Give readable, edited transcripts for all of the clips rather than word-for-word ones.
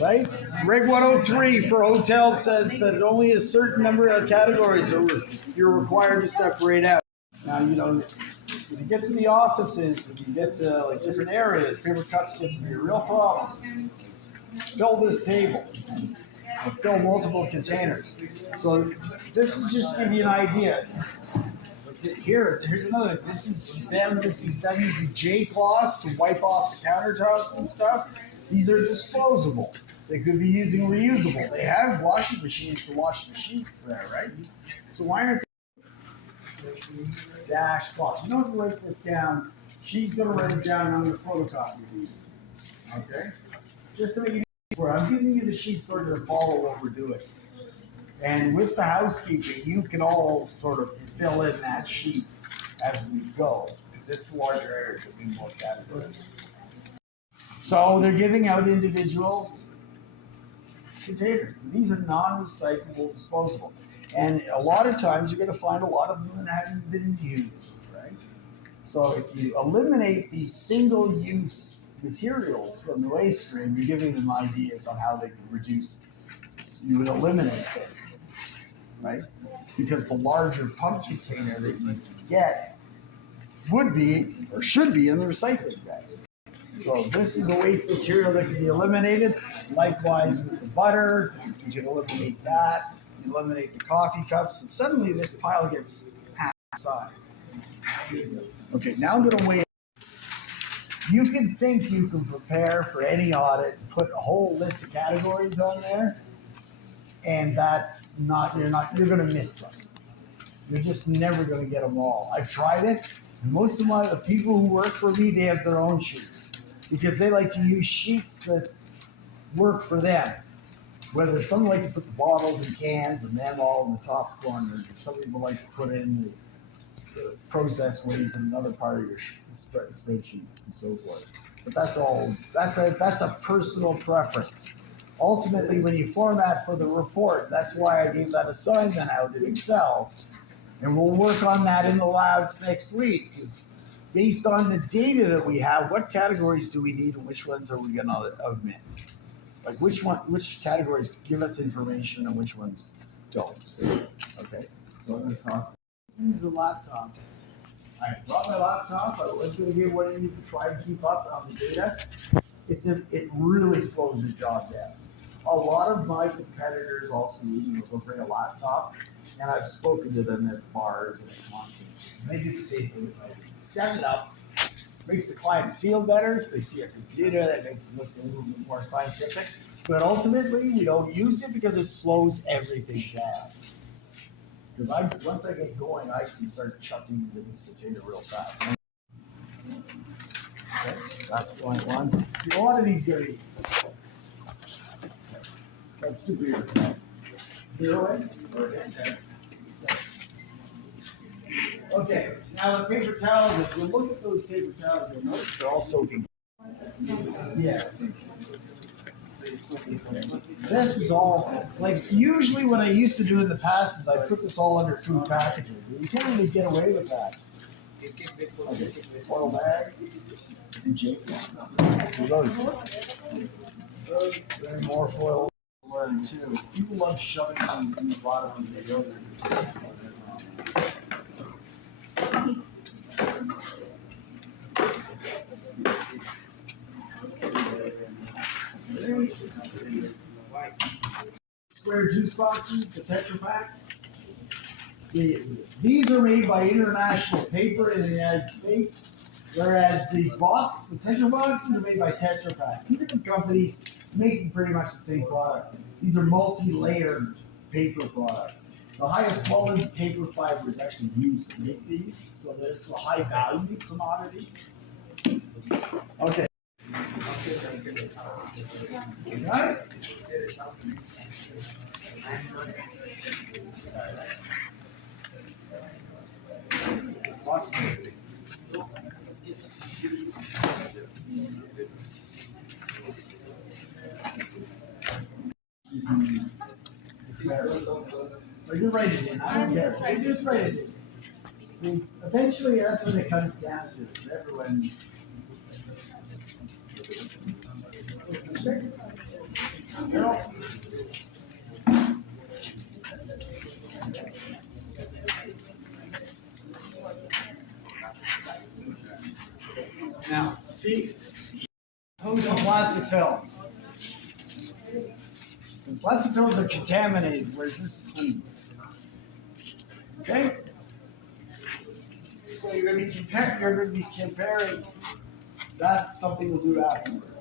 right? Reg 103 for hotels says that only a certain number of categories you're required to separate out. Now, when you get to the offices and you get to like different areas, paper cups get to be a real problem. Fill this table. Fill multiple containers. So this is just to give you an idea. Here's another. This is them using J-cloths to wipe off the countertops and stuff. These are disposable. They could be using reusable. They have washing machines to wash the sheets there, right? So why aren't they dash cloths? You don't write this down. She's going to write it down and I'm going to photocopy these. Okay? Just to make it easier, I'm giving you the sheets sort of to follow what we're doing. And with the housekeeping, you can all sort of fill in that sheet as we go, because it's larger areas that we more categories. So they're giving out individual containers. These are non-recyclable, disposable. And a lot of times you're going to find a lot of them that haven't been used, right? So if you eliminate these single-use materials from the waste stream, you're giving them ideas on how they can reduce. You would eliminate this, right? Because the larger pump container that you get would be or should be in the recycling bag. So this is a waste material that can be eliminated. Likewise with the butter, you can eliminate that. You eliminate the coffee cups, and suddenly this pile gets half the size. Okay, now I'm going to weigh it. You can think you can prepare for any audit, put a whole list of categories on there, and that's not, you're going to miss some. You're just never going to get them all. I've tried it, and most of the people who work for me, they have their own sheets because they like to use sheets that work for them. Whether some like to put the bottles and cans and them all in the top corner, some people like to put in the process waste in another part of your spreadsheets and so forth. But that's all. That's a personal preference. Ultimately, when you format for the report, that's why I gave that assignment out in Excel, and we'll work on that in the labs next week. Because based on the data that we have, what categories do we need and which ones are we going to omit? Like which categories give us information and which ones don't? Okay, so I'm going to use a laptop. I brought my laptop. I was going to give what I need to try and keep up on the data. It really slows your job down. A lot of my competitors also will bring a laptop, and I've spoken to them at bars and at conferences. They do the same thing as I do. Set it up, makes the client feel better. They see a computer that makes it look a little bit more scientific. But ultimately, we don't use it because it slows everything down. Because once I get going, I can start chucking into this container real fast. Okay, that's point one. A lot of these are easy. That's too big. Zero in? Okay, now the paper towels, if you look at those paper towels, you'll notice they're all soaking. Yeah. This is all, like usually what I used to do in the past is I put this all under food packaging. You can't really get away with that. Okay. Oil bags and Jake. Those. More foil too. People love shoving things in the bottom of the yogurt. Square juice boxes, the Tetra Packs. These are made by International Paper in the United States, whereas the Tetra boxes are made by Tetra Pak. Two different companies making pretty much the same product. These are multi-layered paper products. The highest quality paper fiber is actually used to make these, so there's a high value commodity. Okay. Got it? You write it in. I don't guess. You just write it in. See, eventually that's what it comes down to. Everyone. Now, see, those are plastic films. The plastic films are contaminated, whereas this is clean. Okay? So you're going to be comparing. That's something we'll do afterwards.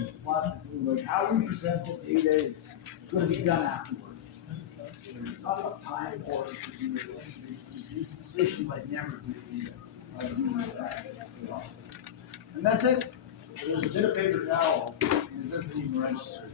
It's plastic food, like how we present the data is going to be done afterwards. There's not enough time or to do it. These decisions like never do it. And that's it. There's a bit of paper towel, and it doesn't even register.